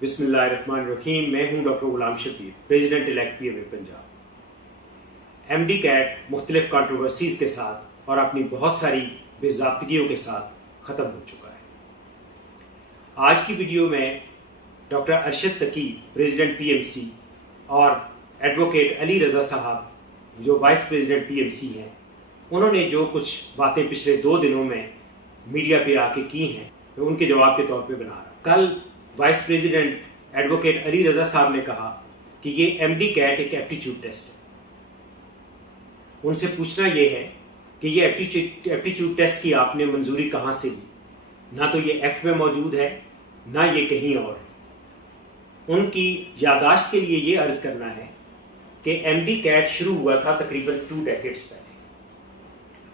बिस्मिल्लाहिर्रहमानिर्रहीम। मैं हूं doctor Ghulam Shabir, president elect PMA Punjab. MDCAT मुख्तलिफ कंट्रोवर्सीज के साथ और अपनी बहुत सारी बेज़ाब्तगियों के साथ ख़त्म हो चुका है। आज की वीडियो में डॉक्टर अरशद तकी, प्रेसिडेंट पीएमसी, और एडवोकेट अली रज़ा साहब जो वाइस प्रेसिडेंट पीएमसी हैं, उन्होंने जो कुछ बातें पिछले 2 दिनों में मीडिया पे आके की हैं, तो उनके जवाब के तौर पे बना रहा। कल vice president advocate Ali Raza साहब ने कहा कि ये एमडी कैट एक एप्टीट्यूड टेस्ट है। उनसे पूछना ये है कि ये एप्टीट्यूड टेस्ट की आपने मंजूरी कहाँ से ली? ना तो ये एक्ट में मौजूद है, ना ये कहीं और है। उनकी यादाश्त के लिए ये अर्ज करना है कि एमडी कैट शुरू हुआ था तकरीबन 2 डेकेड्स पहले,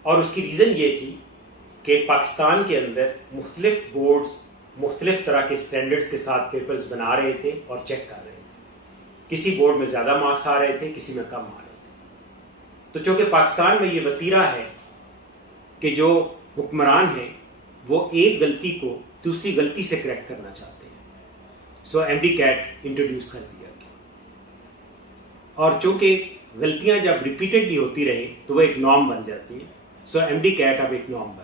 और उसकी रीज़न ये थी कि पाकिस्तान के अंदर मुख्तलिफ बोर्ड्स मुख्तलिफ तरह के स्टैंडर्ड्स के साथ पेपर्स बना रहे थे और चेक कर रहे थे। किसी बोर्ड में ज़्यादा मार्क्स आ रहे थे, किसी में कम आ रहे थे। तो चूँकि पाकिस्तान में ये वतीरा है कि जो हुक्मरान हैं वो एक गलती को दूसरी गलती से करेक्ट करना चाहते हैं, सो एमडी कैट इंट्रोड्यूस कर दिया गया। और चूँकि गलतियाँ जब रिपीटेडली होती रहे तो वो एक नॉर्म बन जाती हैं, सो एमडी कैट अब एक नॉर्म बन गया।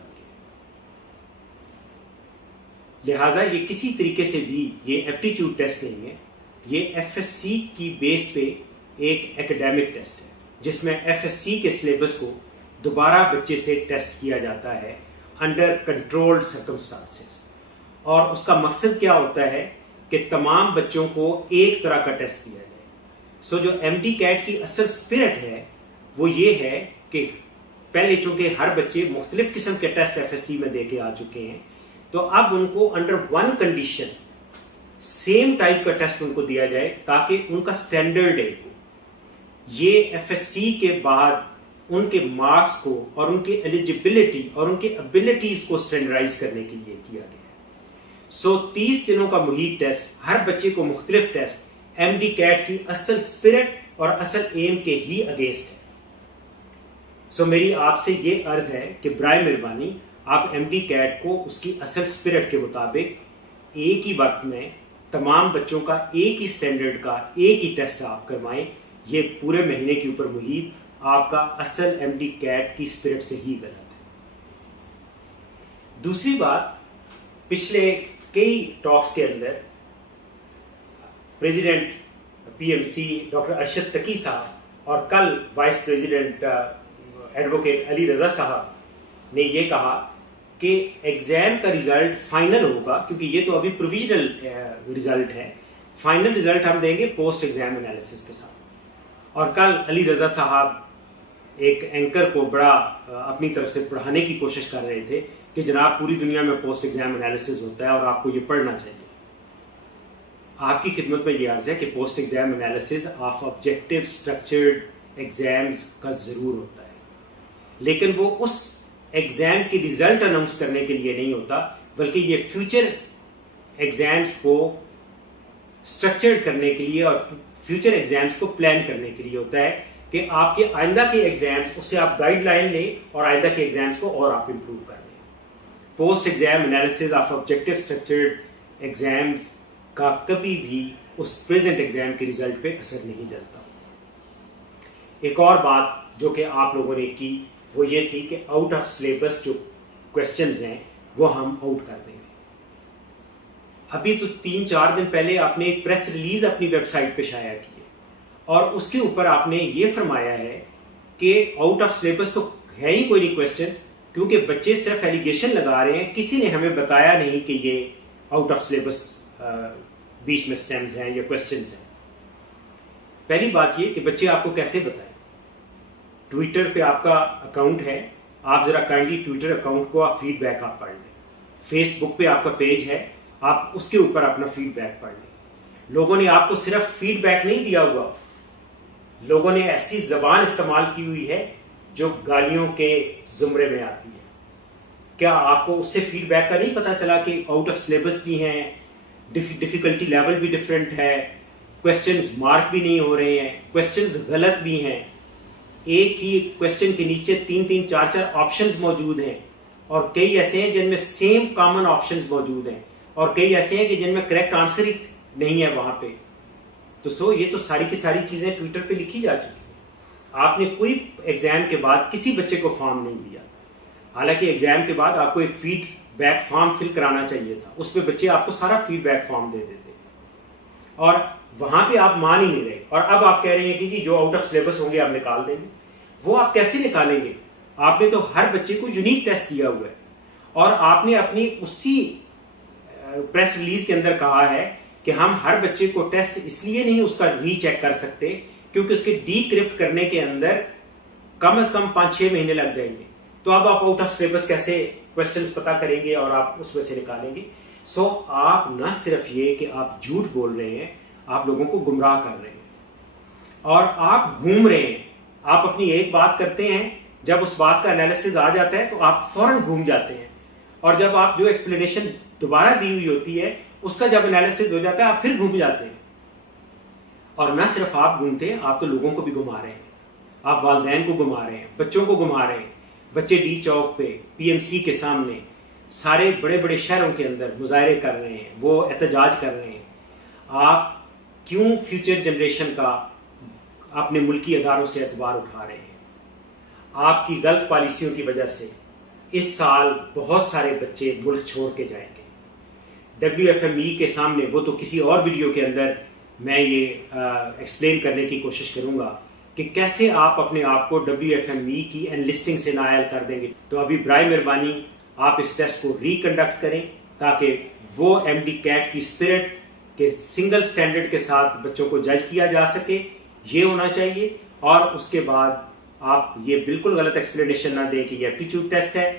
लिहाजा ये किसी तरीके से भी ये एप्टीट्यूड टेस्ट नहीं है, ये एफएससी की बेस पे एक एकेडमिक टेस्ट है, जिसमें एफएससी के सिलेबस को दोबारा बच्चे से टेस्ट किया जाता है अंडर कंट्रोल्ड सर्कमस्टांसेस। और उसका मकसद क्या होता है कि तमाम बच्चों को एक तरह का टेस्ट दिया जाए। सो जो एमडी कैट की असल स्पिरिट है वो ये है कि पहले चूंकि हर बच्चे मुख्तलिफ किस्म के टेस्ट एफएससी में दे के आ चुके हैं, तो अब उनको under one condition same type का टेस्ट उनको दिया जाए ताकि उनका स्टैंडर्ड एक हो। ये एफएससी के बाद उनके मार्क्स को और उनके एलिजिबिलिटी और उनके एबिलिटीज को स्टैंडर्डाइज करने के लिए किया गया है। सो 30 दिनों का मुहित टेस्ट, हर बच्चे को मुख्तलिफ टेस्ट, एमडी कैट की असल स्पिरिट और असल एम के ही अगेंस्ट है। सो मेरी आपसे ये अर्ज है कि बराए मेहरबानी आप एमडी कैट को उसकी असल स्पिरिट के मुताबिक एक ही वक्त में तमाम बच्चों का एक ही स्टैंडर्ड का एक ही टेस्ट आप करवाएं। ये पूरे महीने के ऊपर मुहित आपका असल एमडी कैट की स्पिरिट से ही गलत है। दूसरी बात, पिछले कई टॉक्स के अंदर प्रेसिडेंट पीएमसी डॉक्टर अरशद तकी साहब और कल vice president advocate Ali Raza साहब ने ये कहा कि एग्जाम का रिजल्ट फाइनल होगा, क्योंकि ये तो अभी प्रोविजनल रिजल्ट है, फाइनल रिजल्ट हम देंगे पोस्ट एग्जाम एनालिसिस के साथ। और कल अली रज़ा साहब एक एंकर को बड़ा अपनी तरफ से पढ़ाने की कोशिश कर रहे थे कि जनाब पूरी दुनिया में पोस्ट एग्जाम एनालिसिस होता है और आपको ये पढ़ना चाहिए। आपकी खिदमत में ये अर्ज है कि post exam analysis of objective structured exams का जरूर होता है, लेकिन वो उस एग्जाम की रिजल्ट अनाउंस करने के लिए नहीं होता, बल्कि ये फ्यूचर एग्जाम्स को स्ट्रक्चर्ड करने के लिए और फ्यूचर एग्जाम्स को प्लान करने के लिए होता है कि आपके आइंदा के एग्जाम्स, उससे आप गाइडलाइन लें और आइंदा के एग्जाम्स को और आप इंप्रूव कर लें। Post exam analysis of objective structured exams का कभी भी उस प्रेजेंट एग्जाम के रिजल्ट पे असर नहीं डलता। एक और बात जो कि आप लोगों ने की वो ये थी कि आउट ऑफ सिलेबस जो क्वेश्चंस हैं वो हम आउट कर देंगे। अभी तो 3-4 दिन पहले आपने एक प्रेस रिलीज अपनी वेबसाइट पे शाया की है और उसके ऊपर आपने ये फरमाया है कि आउट ऑफ सिलेबस तो है ही कोई नहीं क्वेश्चंस, क्योंकि बच्चे सिर्फ एलिगेशन लगा रहे हैं, किसी ने हमें बताया नहीं कि ये आउट ऑफ सिलेबस बीच में स्टेम्स हैं या क्वेश्चंस हैं। पहली बात ये कि बच्चे आपको कैसे बताएं? ट्विटर पे आपका अकाउंट है, आप जरा काइंडली ट्विटर अकाउंट को आप फीडबैक आप पढ़ लें। फेसबुक पे आपका पेज है, आप उसके ऊपर अपना फीडबैक पढ़ लें। लोगों ने आपको सिर्फ फीडबैक नहीं दिया हुआ, लोगों ने ऐसी जबान इस्तेमाल की हुई है जो गालियों के जुमरे में आती है। क्या आपको उससे फीडबैक का नहीं पता चला कि आउट ऑफ सिलेबस भी हैं, डिफिकल्टी लेवल भी डिफरेंट है, क्वेश्चंस मार्क भी नहीं हो रहे हैं, क्वेश्चंस गलत भी हैं, एक ही क्वेश्चन के नीचे 3-3, 4-4 ऑप्शंस मौजूद हैं, और कई ऐसे हैं जिनमें सेम कॉमन ऑप्शंस मौजूद हैं, और कई ऐसे हैं कि जिनमें करेक्ट आंसर ही نہیں ہے وہاں پہ. تو یہ تو ساری کی ساری چیزیں ٹویٹر پہ لکھی جا چکی ہیں. آپ نے کوئی ایگزام کے بعد کسی بچے کو فارم نہیں دیا، حالانکہ ایگزام کے بعد آپ کو ایک فیڈ بیک فارم فل کرانا چاہیے تھا. اس پہ بچے آپ کو سارا فیڈ بیک فارم دے دیتے، اور وہاں پہ آپ مان ہی نہیں رہے. اور اب آپ کہہ رہے ہیں کہ جو آؤٹ آف سلیبس ہوں گے آپ نکال دیں گے. وہ آپ کیسے نکالیں گے؟ آپ نے تو ہر بچے کو یونیک ٹیسٹ دیا ہوا ہے، اور آپ نے اپنی اسی پریس ریلیز کے اندر کہا ہے کہ ہم ہر بچے کو ٹیسٹ اس لیے نہیں اس کا ری چیک کر سکتے کیونکہ اس کے ڈی کرپٹ کرنے کے اندر کم از کم 5-6 مہینے لگ جائیں گے. تو اب آپ آؤٹ آف سلیبس کیسے کوشچنز پتا کریں گے اور آپ اس میں سے نکالیں گے؟ سو آپ نہ صرف یہ کہ آپ جھوٹ بول رہے ہیں، آپ لوگوں کو گمراہ کر رہے ہیں اور آپ گھوم رہے ہیں. آپ اپنی ایک بات کرتے ہیں، جب اس بات کا انالیسز آ جاتا ہے تو آپ فوراً گھوم جاتے ہیں، اور جب آپ جو ایکسپلینیشن دوبارہ دی ہوئی ہوتی ہے اس کا جب انالیسز ہو جاتا ہے آپ پھر گھوم جاتے ہیں. اور نہ صرف آپ گھومتے ہیں، آپ تو لوگوں کو بھی گھما رہے ہیں. آپ والدین کو گھما رہے ہیں، بچوں کو گھما رہے ہیں. بچے ڈی چوک پہ پی ایم سی کے سامنے سارے بڑے بڑے شہروں کے اندر مظاہرے کر رہے ہیں، وہ احتجاج کر رہے ہیں. آپ کیوں فیوچر جنریشن کا اپنے ملکی اداروں سے اعتبار اٹھا رہے ہیں؟ آپ کی غلط پالیسیوں کی وجہ سے اس سال بہت سارے بچے ملک چھوڑ کے جائیں گے. WFME کے سامنے، وہ تو کسی اور ویڈیو کے اندر میں یہ ایکسپلین کرنے کی کوشش کروں گا کہ کیسے آپ اپنے آپ کو WFME کی انلسٹنگ سے نائل کر دیں گے. تو ابھی برائے مہربانی آپ اس ٹیسٹ کو ریکنڈکٹ کریں تاکہ وہ MD CAT کی اسپرٹ کے سنگل سٹینڈرڈ کے ساتھ بچوں کو جج کیا جا سکے. یہ ہونا چاہیے. اور اس کے بعد آپ یہ بالکل غلط ایکسپلینیشن نہ دیں کہ یہ ایپٹیچیوڈ ٹیسٹ ہے.